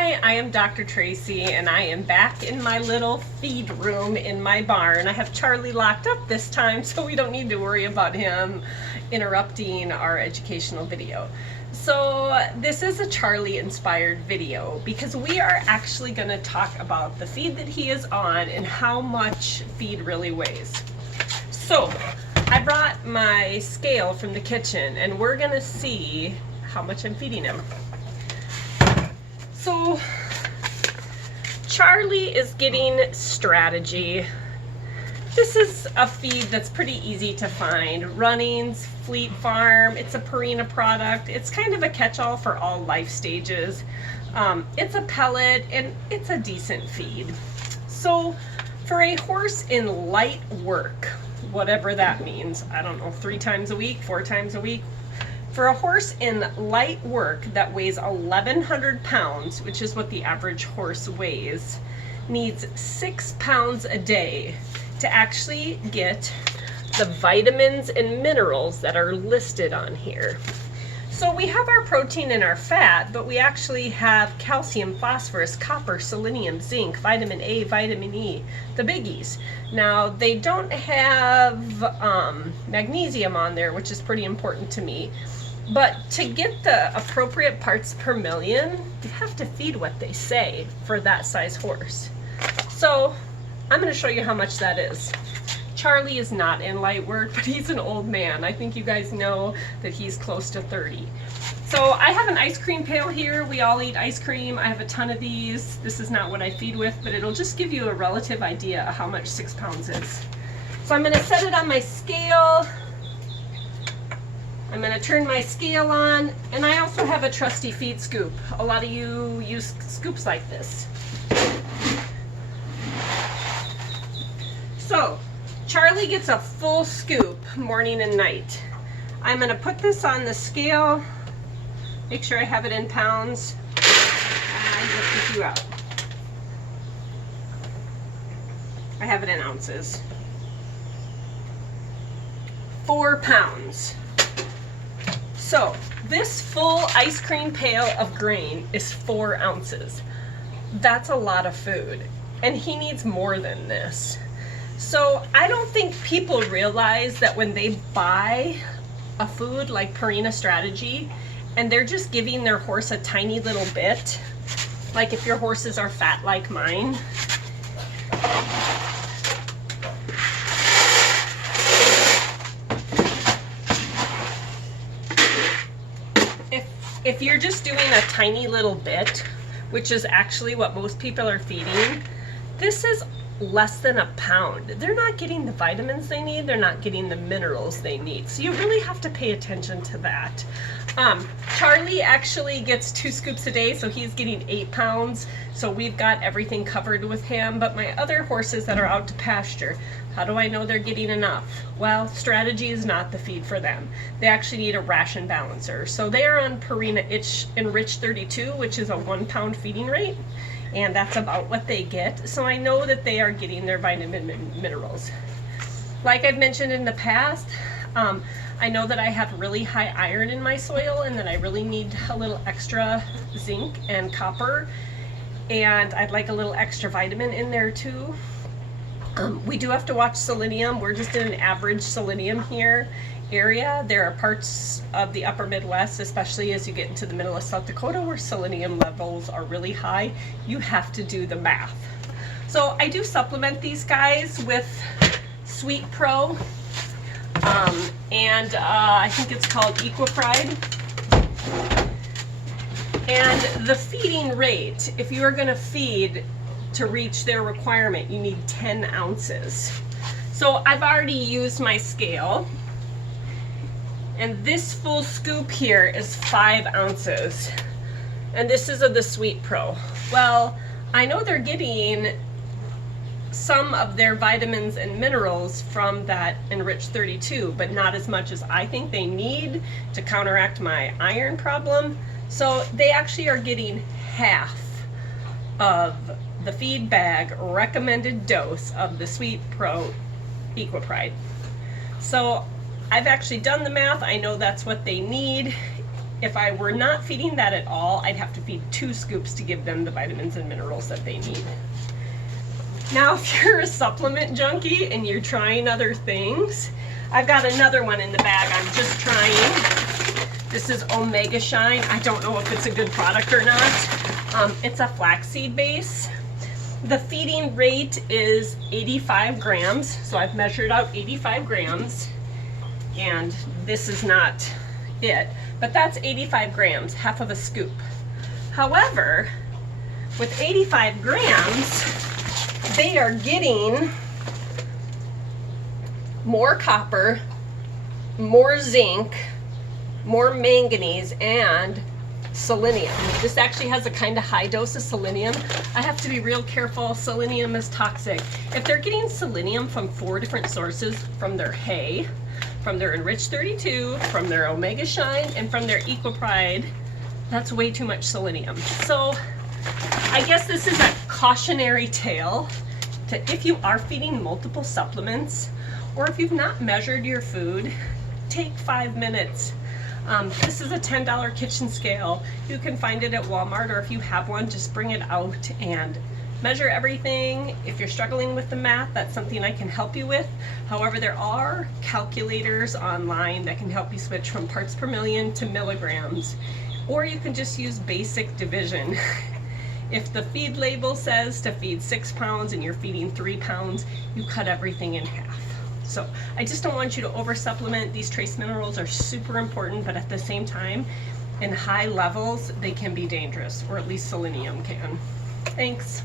Hi, I am Dr. Tracy, and I am back in my little feed room in my barn. I have Charlie locked up this time, so we don't need to worry about him interrupting our educational video. So this is a Charlie inspired video because we are actually going to talk about the feed that he is on and how much feed really weighs. So I brought my scale from the kitchen and we're going to see how much I'm feeding him. So Charlie is getting Strategy. This is a feed that's pretty easy to find. Runnings, Fleet Farm, it's a Purina product. It's kind of a catch-all for all life stages. It's a pellet and it's a decent feed. So for a horse in light work, whatever that means, I don't know, 3 times a week, 4 times a week, for a horse in light work that weighs 1,100 pounds, which is what the average horse weighs, needs 6 pounds a day to actually get the vitamins and minerals that are listed on here. So we have our protein and our fat, but we actually have calcium, phosphorus, copper, selenium, zinc, vitamin A, vitamin E, the biggies. Now they don't have magnesium on there, which is pretty important to me. But to get the appropriate parts per million, you have to feed what they say for that size horse. So I'm going to show you how much that is. Charlie is not in light work, but he's an old man. I think you guys know that he's close to 30. So I have an ice cream pail here. We all eat ice cream. I have a ton of these. This is not what I feed with, but it'll just give you a relative idea of how much 6 pounds is. So I'm going to set it on my scale. I'm going to turn my scale on, and I also have a trusty feed scoop. A lot of you use scoops like this. So Charlie gets a full scoop morning and night. I'm going to put this on the scale, make sure I have it in pounds, and lift you out. I have it in ounces. 4 pounds. So this full ice cream pail of grain is 4 ounces. That's a lot of food, and he needs more than this. So I don't think people realize that when they buy a food like Purina Strategy and they're just giving their horse a tiny little bit, like if your horses are fat like mine, if you're just doing a tiny little bit, which is actually what most people are feeding, this is less than a pound. They're not getting the vitamins they need, they're not getting the minerals they need. So you really have to pay attention to that. Charlie actually gets 2 scoops a day, so he's getting 8 pounds. So we've got everything covered with him. But my other horses that are out to pasture, how do I know they're getting enough? Well, Strategy is not the feed for them. They actually need a ration balancer. So they are on Purina Enrich 32, which is a 1 pound feeding rate. And that's about what they get. So I know that they are getting their vitamin and minerals. Like I've mentioned in the past, I know that I have really high iron in my soil and that I really need a little extra zinc and copper. And I'd like a little extra vitamin in there too. We do have to watch selenium. We're just in an average selenium here area. There are parts of the upper Midwest, especially as you get into the middle of South Dakota, where selenium levels are really high. You have to do the math. So I do supplement these guys with Sweet Pro, and I think it's called Equipride. And the feeding rate, if you are going to feed to reach their requirement, you need 10 ounces. So I've already used my scale. And this full scoop here is 5 ounces. And this is of the Sweet Pro. Well, I know they're getting some of their vitamins and minerals from that Enrich 32, but not as much as I think they need to counteract my iron problem. So they actually are getting half of the feed bag recommended dose of the Sweet Pro Equipride. So I've actually done the math. I know that's what they need. If I were not feeding that at all, I'd have to feed 2 scoops to give them the vitamins and minerals that they need. Now, if you're a supplement junkie and you're trying other things, I've got another one in the bag I'm just trying. This is Omega Shine. I don't know if it's a good product or not. It's a flaxseed base. The feeding rate is 85 grams. So I've measured out 85 grams. And this is not it. But that's 85 grams, half of a scoop. However, with 85 grams, they are getting more copper, more zinc, more manganese, and selenium. This actually has a kind of high dose of selenium. I have to be real careful. Selenium is toxic. If they're getting selenium from 4 different sources, from their hay, from their Enriched 32, from their Omega Shine, and from their EcoPride, that's way too much selenium. So I guess this is a cautionary tale to, if you are feeding multiple supplements, or if you've not measured your food, take 5 minutes. This is a $10 kitchen scale. You can find it at Walmart, or if you have one, just bring it out and measure everything. If you're struggling with the math, that's something I can help you with. However, there are calculators online that can help you switch from parts per million to milligrams, or you can just use basic division. If the feed label says to feed 6 pounds and you're feeding 3 pounds, you cut everything in half. So I just don't want you to over supplement. These trace minerals are super important, but at the same time, in high levels, they can be dangerous, or at least selenium can. Thanks.